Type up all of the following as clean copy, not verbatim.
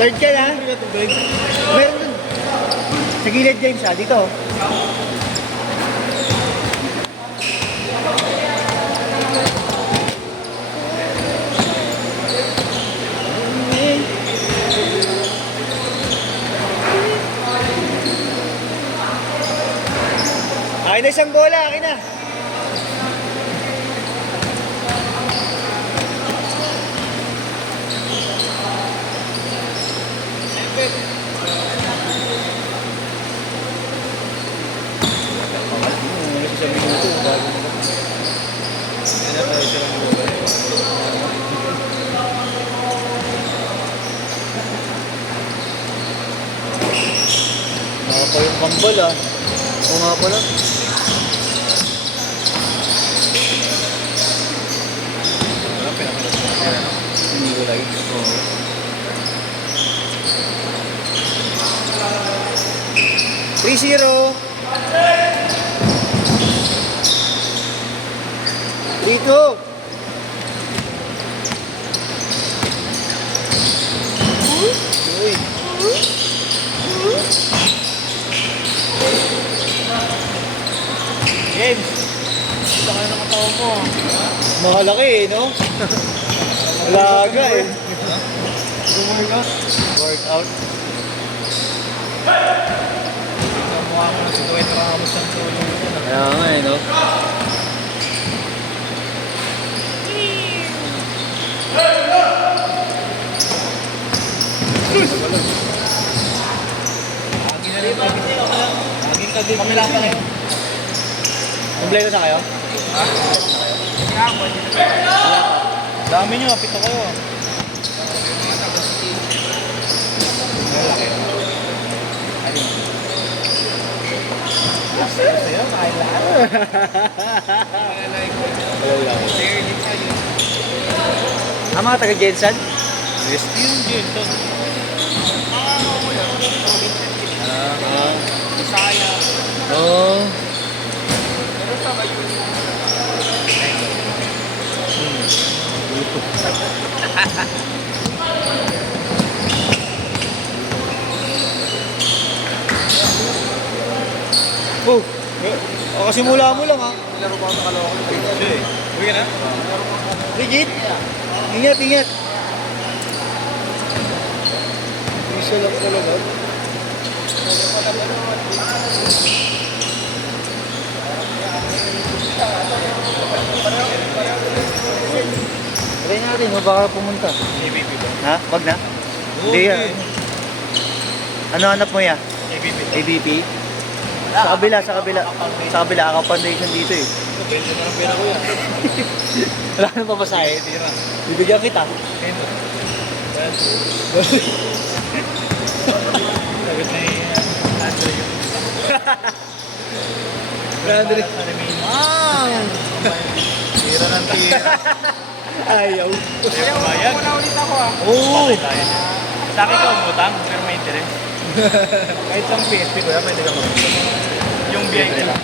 Third ka na? Meron dun. Sa gilid, James, ha? Dito. Akin na isang bola, akin na. Nakapa yung kambal ah. Oo nga pala. Wala pinakalas. Hindi ko like. Oo. Three-zero. 3-2. Uy. James, ito ka na ng tao mo. Makalaki eh, no? Alaga eh. Workout? Workout. Mukha ko na si Dwight Ramos ang tuloy. Kaya nga eh, no? Lagi na rin. Lagi ka din. Kami lang eh. Kompleto na kayo? Ha? Dami nyo, pito kayo. Sa'yo, kain lahat. Ang mga taga-Jensen? Best yun, Jenton. Bisaya. Oo. Oh, kasimula mo lang ha. Laro ba sa Caloocan? Hindi. Uwi ka na? Legit? Ingat, ingat. Isa lang talaga. Try natin, baka pumunta. ABP ba? Ha? Wag na? Hindi yan. Ano hanap mo ya? ABP. ABP? Sa kabila, sa kabila. Sa kabila, Akaw Foundation dito eh. Bento na ng pera ko yan. Wala nang papasahe. Tira. Bibigyan kita. Bento. Sagot na answer yun. Brother. Tira ng tira. Ayaw. Ayaw bayag. Muna ulit ako ah. Oo. Sa akin ka umutang, pero may interest. Kahit ang PSP ko yan, pwede ka mag-utang. Yung VIP lang.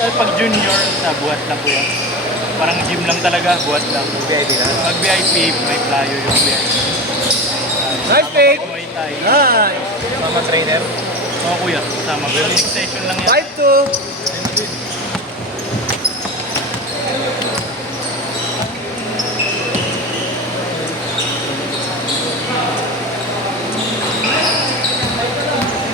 Pag junior, sa buhat lang po yan. Parang gym lang talaga, buhat lang. VIP na. Pag VIP, may flyer yung VIP. Nice pick. Muay Thai. Nice. Mama trainer. Oo kuya, kasama. Pero next session lang yan. 5-2.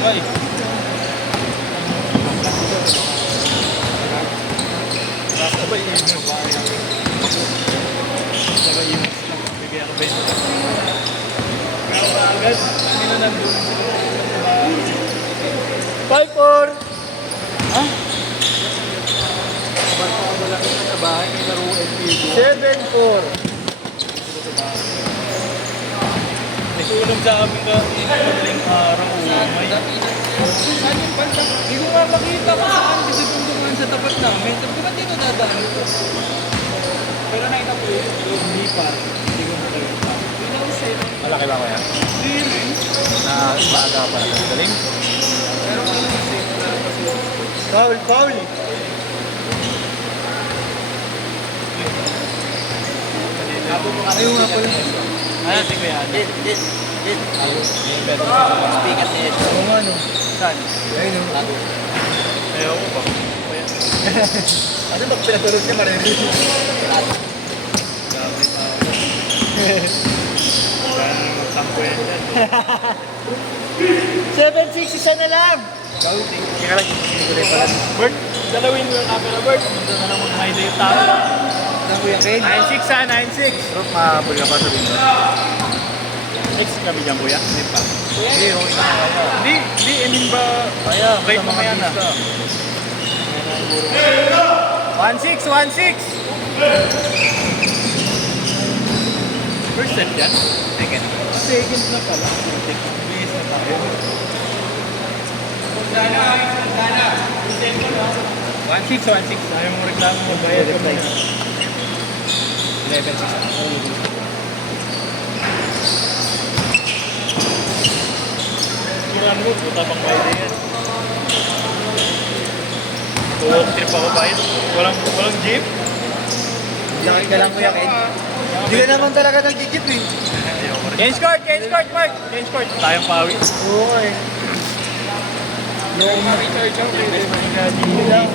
Okay. Sabay yung Sabay yung bigyan ako bento. Kaya ba agad? Hindi na nandun. 5-4. Ha? Ba't ako wala na sa bahay? May laro LPG. 7-4. Nagtulog sa amin ka madaling araw. May... Saan yung banda? Hindi ko nga makita kung saan. Kasi tuntungan sa tapat namin. Sabi ko, ba't dito nadaan ito. Pero nakita ko yun. Hindi pa. Hindi ko nakita. Malaki ba kaya? Hindi rin. Na maaga pa lang. Galing. Pero kung ano kasi, Foul, foul. Ayun nga pala. ano si Kuya? Speaker niya. Oo nga no. Saan? Ayun no. Ayaw ko ba? Kuya. Ano pag pinatulog niya marami? Grabe pa. Ganun magtampo yan dyan. 7-6, isa na lang. Kaya lang, hindi pala. Bert, dalawin mo yung camera, Bert. Punta na lang mag-hide yung tao. Saan Kuya Ken? 9-6 ha, 9-6. Bro, mahabol ka pa sa bingo. Next kami dyan, Kuya. Hindi pa. Hindi, okay na kaya. Hindi, I mean ba? Kaya, Wait, basta mga mamaya na. bisa. 1-6, 1-6. First set yan? Second. Second na pala. Base na tayo. 1-6, 1-6. Ayaw mo reklamo mo. Bayad ka ba? 11-6. Turan mo, puta pang bayad yan. Walk trip ako bayad. Walang jeep. Laki ka lang Kuya Ken. Hindi ka naman talaga nag-jeep eh. Change court, Mark. Change court. Tayong pawi. Oo eh. Yung Hindi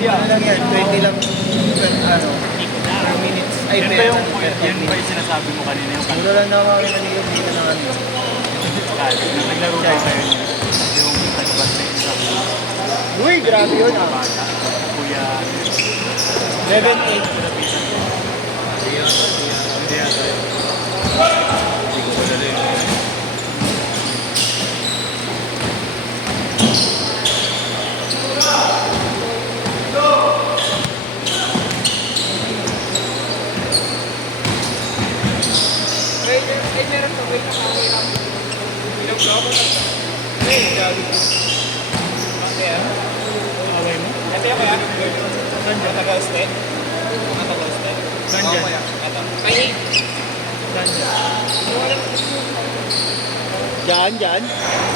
ano lang yan, 20 lang ano, per minutes. Ay, Yun per ba yung, per yun ba minutes. yung sinasabi mo kanina yung Mura lang naman kami naligaw dito ng ano. naglaro tayo tayo yung nagbat na isa Uy, grabe yun ah. bata. Kuya, 11-8. hindi yata yun. Hindi ko pala rin. Away mo? Ito yung kaya? Saan dyan? Taga-Oste? Saan dyan? Ay, Saan dyan? Dyan.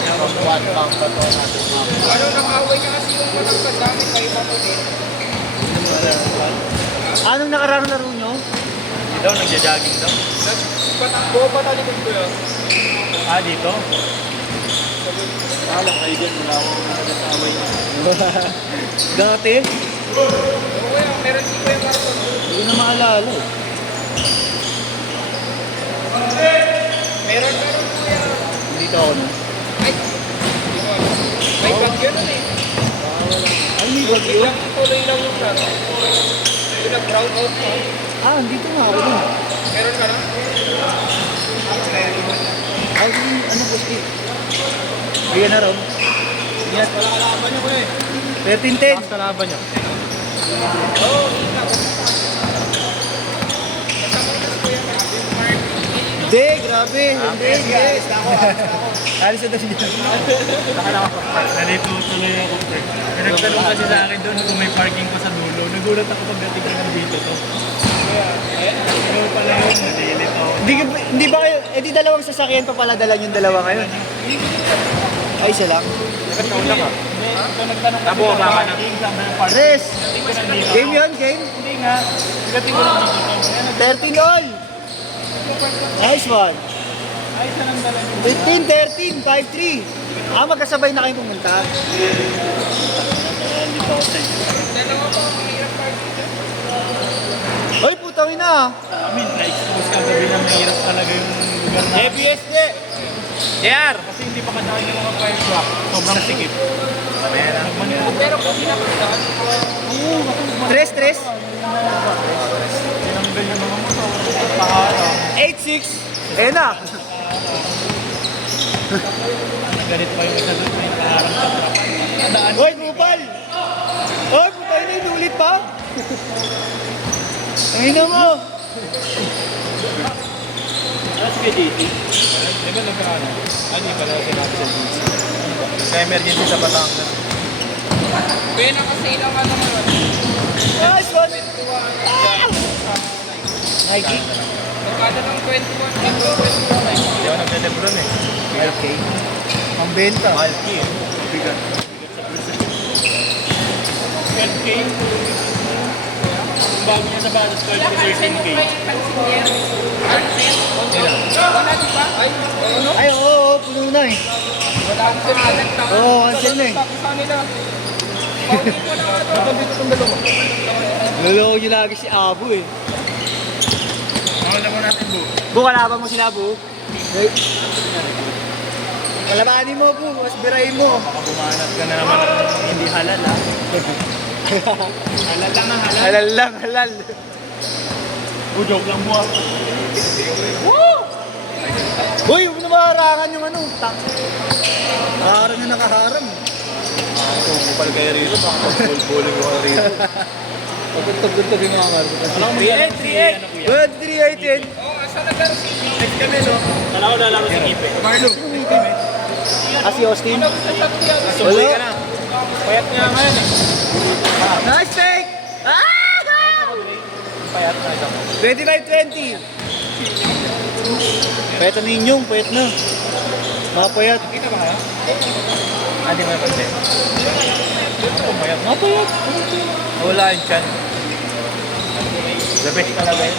Tapos one pound pa to natin mga. Ano nang-away niya kasi yung magkakadami kayo makulit. Anong nakarang laro nyo? Hindi daw, nagja-jogging daw. Nagpatakbo pa talikod ko yun. Ah, dito? Alam kayo dyan, wala akong nagkasaway. Dati? Oo kuya, meron si Kuya Marcos. Hindi ko na maalala eh. Meron kuya. Dito ako nun. Ay, may bagyo nun eh. Ay, may bagyo. Biglang tuloy lang yung laro. Yung nag-brown out mo. Ah, dito nga ako nun. Meron ka na? Ay, ano po, Steve? Bigyan na raw. Ingat. Wala kalaban nyo ko eh. 13-10. Tapos kalaban nyo. Oo, Hindi, grabe. Hindi. Alis na daw siya. Nalito tuloy ako, pre. May nagtanong kasi sa akin doon kung may parking pa sa dulo. Nagulat ako pagdating ko ng dito to. Ano pala yun? Nalilit ako. Hindi ba kayo, di dalawang sasakyan pa pala dala yung dalawa ngayon? Ay, isa lang. Ikaw lang ah. Ito nagtanong kasi Nabuo ng ba ka na? parking, sabi ng parking. Res! Pagdating ko nandito. Game yun, game? Hindi nga. Pagdating ko nandito. 13 all! Nice one. Ay, isa lang dala yung 15-13, 5-3. Ah, magkasabay na kayong pumunta. dito ako sa dalawa pa, mahirap party dyan. Ay, putang ina. amin. Na-expose ka gabi na mahirap talaga yung lugar na. ABSD! JR! Kasi hindi pa kadahin yung mga fire truck. Sobrang sikip. Pero kung sinakasaan, Tres. Tinanggal yung mga motor. Paharap. 8-6. Eh na. Galit pa yung isa doon. May paharap sa truck. Nadaan. Hoy, kupal! Hoy, putay na, inulit pa? Ang ina mo. Ano si KDT? Di ba nagkaano? Ano yung pala sinabi sa DC? Nagka-emergency sa Batangas. Kuya nakasilang ka naman. Nice one! Nike? Magkano ng 21? Hindi ako nagre-lebron eh. Okay. Ang benta. Malki eh. Bigat. 12K. Yung bago niya sa Bados card ko 13K. Wala di ba? Ay, ano? Ay, oo, puno na eh. Wala akong sinabi. Oo, cancel na eh. Tapos sa nila. Pauwi ko na nga to. Luloko nyo lagi si Abu eh. Makala mo natin, Bu. Bu, kalaban mo sila, Bu. Kalabanin mo, Bu. Mas birahin mo. Baka bumanat ka na naman ng hindi halal, ha? Halal lang, ha? Halal. Halal lang, halal. Bu, joke lang, Bu, ha? Uy, huwag na maharangan yung ano. Harang na nakaharang. Kung kupal kayo rito, baka mag-bowling ko kayo rito. Pagkutog-tugtog yung mga marko. Alam mo, 3-8. Good, 3-8 Oo, asa na lang si... Next kami, no? Kala ko lalaro si Kipe. Marlo. Ah, si Austin. Ano gusto sa kuya? Sumuwi ka na. Payat nga ngayon, eh. Nice fake! Ah! Payat na isa ko. 25-20. Payat na ninyong, payat na. Mga payat. Kita ba kayo? Ah, di mo napansin. Ako, payat. Mga payat. Wala yung chan. The best talaga yun.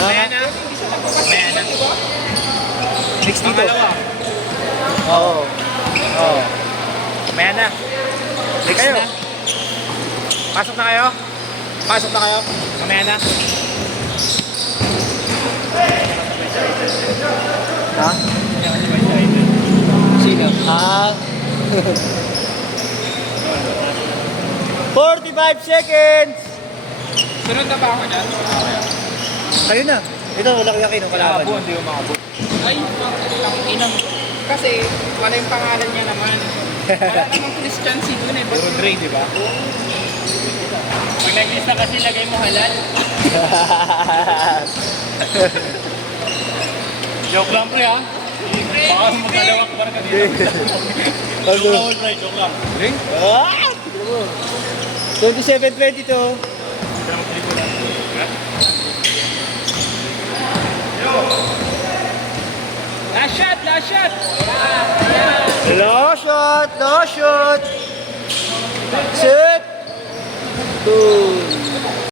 Maya na. Maya na. Next dito. Pangalawa. Oo. Oo. Maya na. Next Kayo. na. Pasok na kayo? Pasok na kayo? Mamaya na. Ha? Sino? Ah. 45 seconds! Sunod na ba ako dyan? Kayo na. Ito, wala kayo kayo ng kalaban. Abo, hindi umabot. Ay, ang inang. Kasi, wala yung pangalan niya naman. Wala namang Christian si dun eh. Puro Dre, di ba? Pag nag-lista kasi lagay mo halal. Joke lang, pre, ha? Baka magkalawak para ka dito. Joke lang, pre. Joke lang. Ah! Tignan mo. 27-22. Last shot! Last shot! Low shot! Low shot! Set! 2